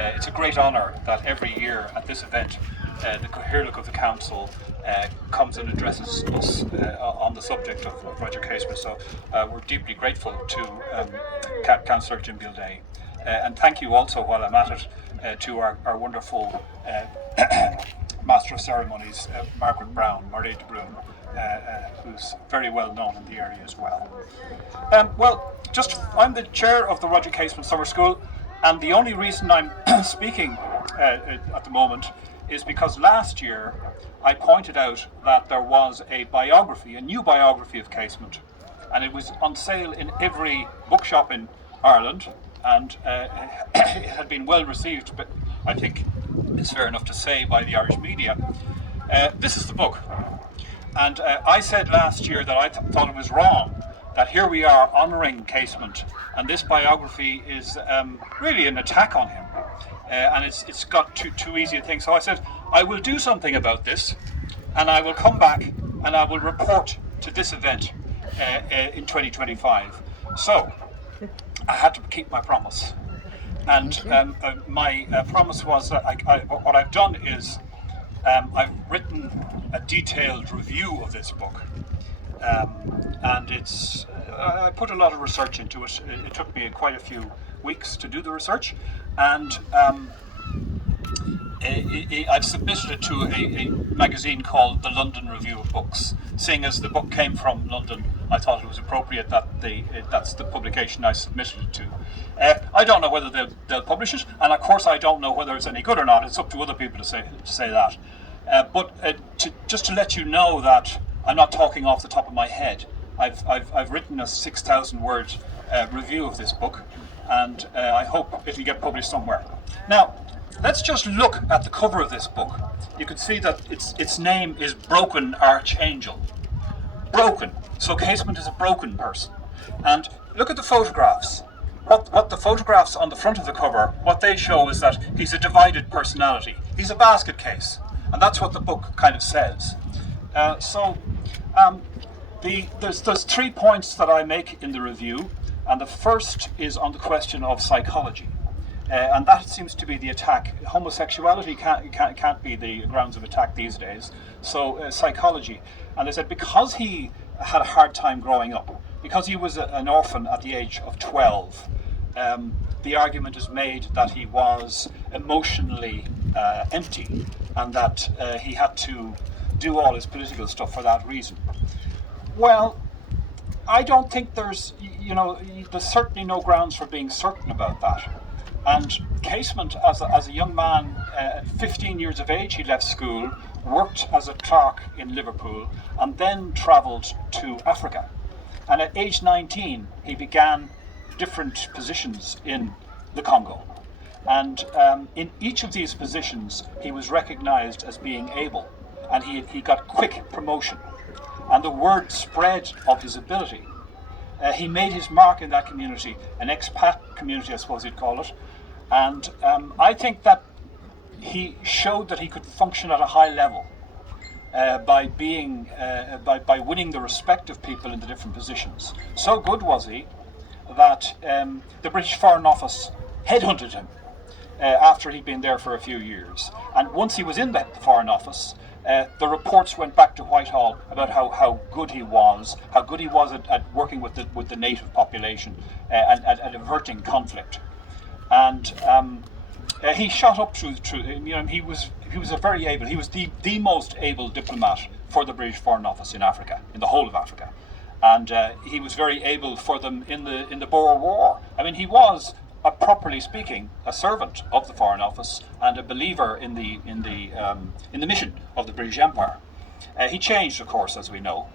It's a great honour that every year at this event the Cathaoirleach of the Council comes and addresses us on the subject of Roger Casement. So we're deeply grateful to Councillor Jim Gilday. And thank you also, while I'm at it, to our wonderful Master of Ceremonies, Margaret Brown, Marie de Brun, who's very well known in the area as well. I'm the chair of the Roger Casement Summer School, and the only reason I'm speaking at the moment is because last year I pointed out that there was a new biography of Casement, and it was on sale in every bookshop in Ireland, and it had been well received, but I think it's fair enough to say, by the Irish media. This is the book, and I said last year that I thought it was wrong that here we are honouring Casement, and this biography is really an attack on him, and it's got too easy a thing. So I said, I will do something about this, and I will come back and I will report to this event in 2025. So I had to keep my promise, and my promise was that what I've done is I've written a detailed review of this book, and I put a lot of research into it. It took me quite a few weeks to do the research, and I've submitted it to a magazine called the London Review of Books. Seeing as the book came from London, I thought it was appropriate that that's the publication I submitted it to. I don't know whether they'll publish it, and of course I don't know whether it's any good or not. It's up to other people to say that. But just to let you know that I'm not talking off the top of my head. I've written a 6,000 word review of this book, and I hope it'll get published somewhere. Now, let's just look at the cover of this book. You can see that its name is Broken Archangel. Broken. So Casement is a broken person. And look at the photographs. What the photographs on the front of the cover, what they show is that he's a divided personality. He's a basket case. And that's what the book kind of says. There's 3 points that I make in the review, and the first is on the question of psychology, and that seems to be the attack. Homosexuality can't be the grounds of attack these days. So psychology, and they said because he had a hard time growing up, because he was an orphan at the age of 12. The argument is made that he was emotionally empty, and that he had to do all his political stuff for that reason. Well, I don't think there's certainly no grounds for being certain about that. And Casement, as a young man, at 15 years of age, he left school, worked as a clerk in Liverpool, and then travelled to Africa. And at age 19, he began different positions in the Congo. And in each of these positions, he was recognised as being able, and he got quick promotion. And the word spread of his ability. He made his mark in that community, an expat community, I suppose you'd call it. And I think that he showed that he could function at a high level by winning the respect of people in the different positions. So good was he that the British Foreign Office headhunted him after he'd been there for a few years. And once he was in the Foreign Office, the reports went back to Whitehall about how good he was at working with the native population and at averting conflict. And he shot up through. He was the most able diplomat for the British Foreign Office in Africa, in the whole of Africa, and he was very able for them in the Boer War. I mean, he was, properly speaking, a servant of the Foreign Office and a believer in the mission of the British Empire. He changed, of course, as we know,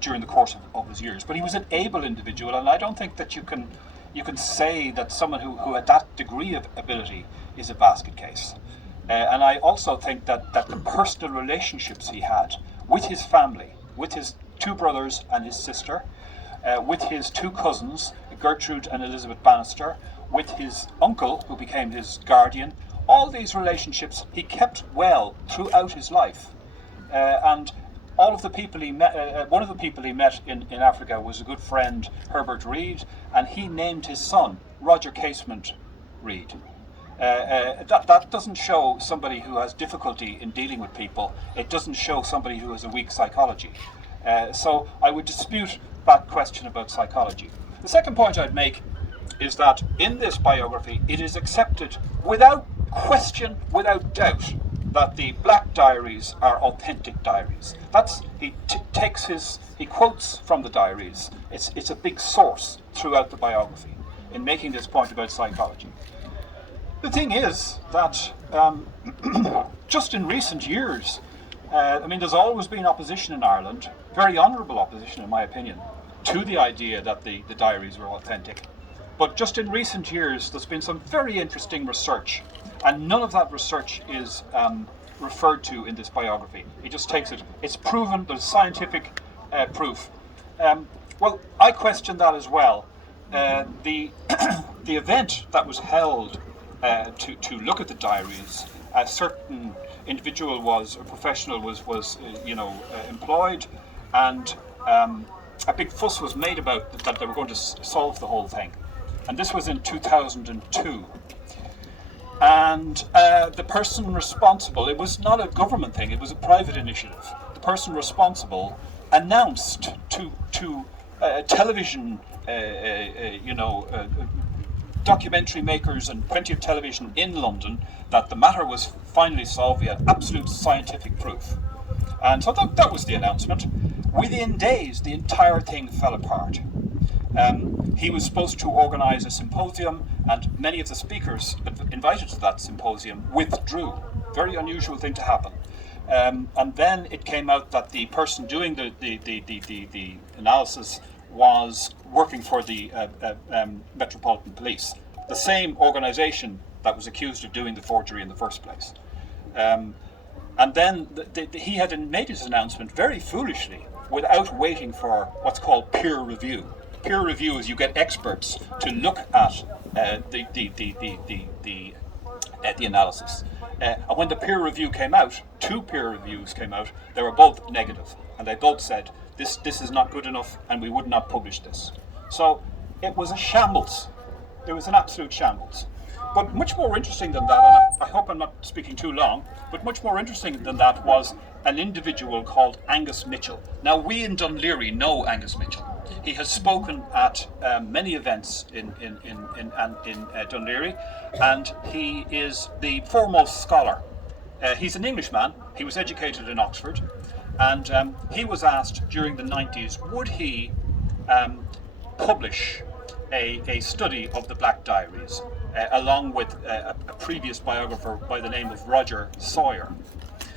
during the course of his years, but he was an able individual, and I don't think that you can say that someone who had that degree of ability is a basket case. And I also think that the personal relationships he had with his family, with his 2 brothers and his sister, with his 2 cousins, Gertrude and Elizabeth Bannister, with his uncle, who became his guardian, all these relationships he kept well throughout his life. And all of the people he met, one of the people he met in Africa was a good friend, Herbert Reed, and he named his son Roger Casement Reed. That doesn't show somebody who has difficulty in dealing with people. It doesn't show somebody who has a weak psychology. So I would dispute that question about psychology. The second point I'd make is that in this biography it is accepted without question, without doubt, that the Black diaries are authentic diaries. He quotes from the diaries. It's a big source throughout the biography in making this point about psychology. The thing is that just in recent years, there's always been opposition in Ireland, very honourable opposition in my opinion, to the idea that the diaries were authentic. But just in recent years, there's been some very interesting research, and none of that research is referred to in this biography. He just takes it. It's proven, there's scientific proof. Well, I question that as well. The event that was held to look at the diaries, a certain individual a professional was employed, and a big fuss was made about that they were going to solve the whole thing. And this was in 2002. And the person responsible, it was not a government thing, it was a private initiative. The person responsible announced to television, documentary makers and plenty of television in London that the matter was finally solved. We had absolute scientific proof. And so that was the announcement. Within days, the entire thing fell apart. He was supposed to organise a symposium, and many of the speakers invited to that symposium withdrew. Very unusual thing to happen. And then it came out that the person doing the analysis was working for the Metropolitan Police, the same organisation that was accused of doing the forgery in the first place. And then he had made his announcement very foolishly, without waiting for what's called peer review. Peer review is you get experts to look at the analysis. And when the peer review came out, 2 peer reviews came out, they were both negative, and they both said, this is not good enough, and we would not publish this. So it was a shambles. It was an absolute shambles. But much more interesting than that, and I hope I'm not speaking too long, but much more interesting than that was an individual called Angus Mitchell. Now, we in Dun Laoghaire know Angus Mitchell. He has spoken at many events in Dun Laoghaire, and he is the foremost scholar. He's an Englishman. He was educated in Oxford, and he was asked during the 90s, would he publish a study of the Black Diaries, along with a previous biographer by the name of Roger Sawyer.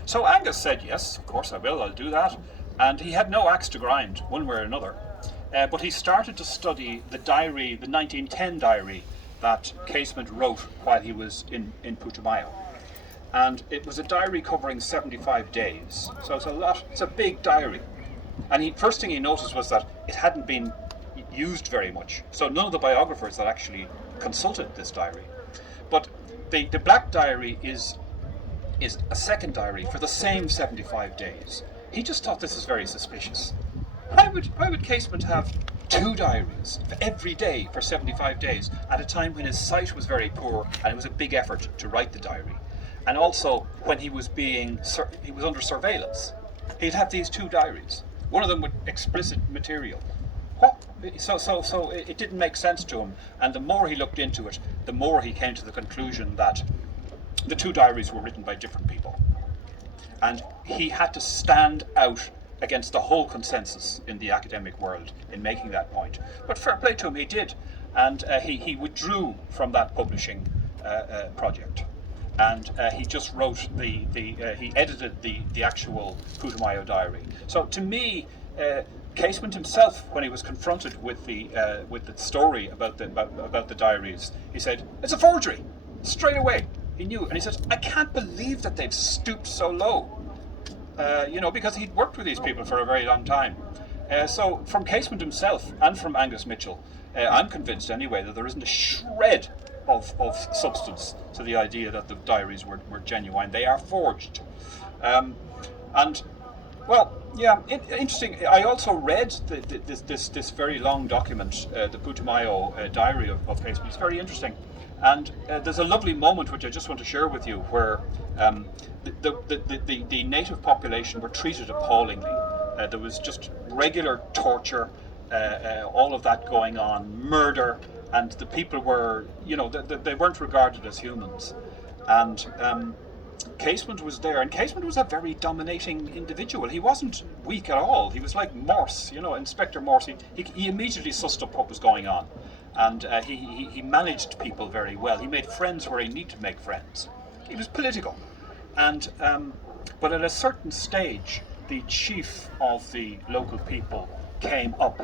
So Angus said, yes, of course I will, I'll do that. And he had no axe to grind, one way or another. But he started to study the diary, the 1910 diary that Casement wrote while he was in Putumayo. And it was a diary covering 75 days. So it's a big diary. And first thing he noticed was that it hadn't been used very much. So none of the biographers had actually consulted this diary. But the Black Diary is a second diary for the same 75 days. He just thought this is very suspicious. Why would Casement have 2 diaries for every day for 75 days at a time when his sight was very poor and it was a big effort to write the diary? And also when he was under surveillance. He'd have these 2 diaries, one of them with explicit material. What? So it didn't make sense to him, and the more he looked into it, the more he came to the conclusion that the 2 diaries were written by different people. And he had to stand out against the whole consensus in the academic world in making that point. But fair play to him, he did. And he withdrew from that publishing project. And he just wrote he edited the actual Putumayo diary. So to me, Casement himself, when he was confronted with the story about the diaries, he said, "It's a forgery!" Straight away, he knew, and he said, "I can't believe that they've stooped so low." Because he'd worked with these people for a very long time. So from Casement himself and from Angus Mitchell, I'm convinced anyway that there isn't a shred of substance to the idea that the diaries were genuine. They are forged. Interesting. I also read this very long document, the Putumayo diary of Casement. It's very interesting. And there's a lovely moment which I just want to share with you where the native population were treated appallingly. There was just regular torture, all of that going on, murder, and the people were, they weren't regarded as humans. And Casement was there, and Casement was a very dominating individual. He wasn't weak at all. He was like Morse, Inspector Morse. He immediately sussed up what was going on. And he managed people very well. He made friends where he needed to make friends. He was political. And but at a certain stage, the chief of the local people came up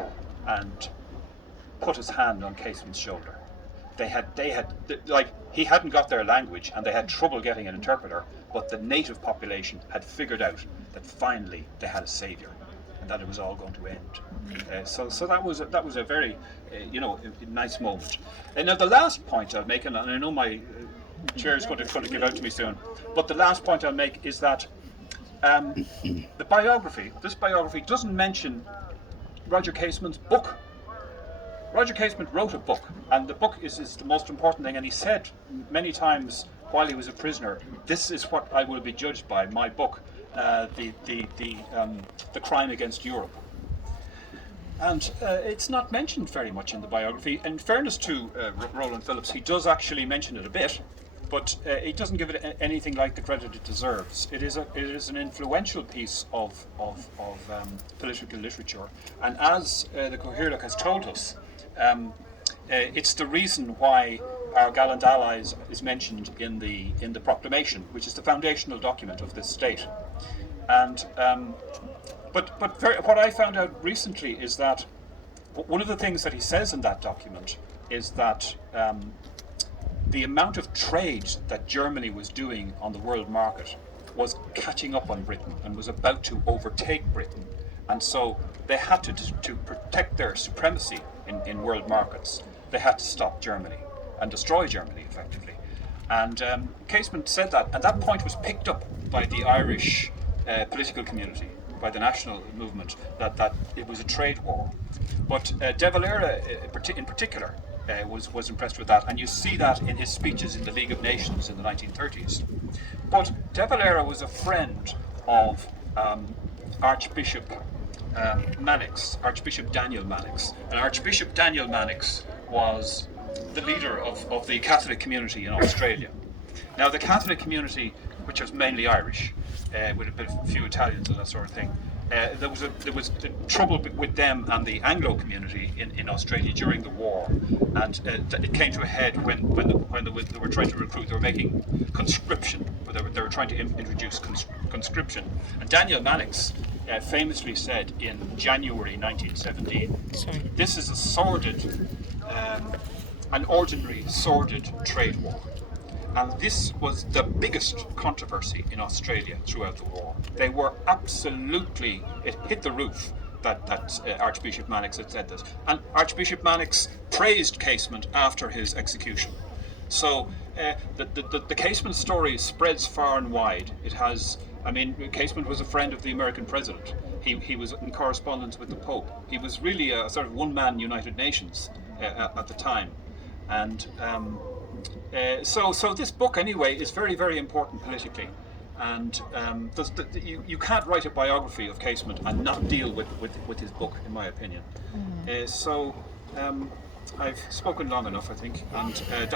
and put his hand on Casement's shoulder. They had he hadn't got their language and they had trouble getting an interpreter, but the native population had figured out that finally they had a savior and that it was all going to end. So that was a very nice moment. And now the last point I'll make, and I know my chair is going to give out to me soon, but the last point I'll make is that this biography doesn't mention Roger Casement's book. Roger Casement wrote a book, and the book is the most important thing, and he said many times while he was a prisoner, this is what I will be judged by, my book, the crime against Europe. And it's not mentioned very much in the biography. In fairness to Roland Phillips, he does actually mention it a bit, but he doesn't give it anything like the credit it deserves. It is an influential piece of political literature, and as the Cathaoirleach has told us, it's the reason why our gallant allies is mentioned in the proclamation, which is the foundational document of this state. And what I found out recently is that one of the things that he says in that document is that the amount of trade that Germany was doing on the world market was catching up on Britain and was about to overtake Britain. And so they had to protect their supremacy in world markets. They had to stop Germany and destroy Germany, effectively. And Casement said that, and that point was picked up by the Irish political community, by the national movement, that it was a trade war. But De Valera, in particular, was impressed with that, and you see that in his speeches in the League of Nations in the 1930s. But De Valera was a friend of Archbishop Daniel Mannix, and Archbishop Daniel Mannix was the leader of the Catholic community in Australia. Now, the Catholic community, which was mainly Irish, with a few Italians and that sort of thing, there was trouble with them and the Anglo community in Australia during the war, and it came to a head when they were trying to recruit. They were making conscription, or they were trying to introduce conscription. And Daniel Mannix famously said in January 1917, "This is a sordid, an ordinary sordid trade war." And this was the biggest controversy in Australia throughout the war. They were absolutely, it hit the roof that Archbishop Mannix had said this. And Archbishop Mannix praised Casement after his execution. So the Casement story spreads far and wide. It has, Casement was a friend of the American president. He was in correspondence with the Pope. He was really a sort of one-man United Nations at the time. And so this book, anyway, is very, very important politically. And you can't write a biography of Casement and not deal with his book, in my opinion. I've spoken long enough, I think, and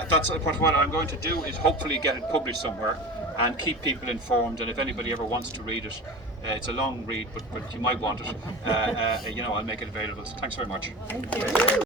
that's what I'm going to do, is hopefully get it published somewhere and keep people informed. And if anybody ever wants to read it, it's a long read, but you might want it. I'll make it available. So thanks very much. Thank you.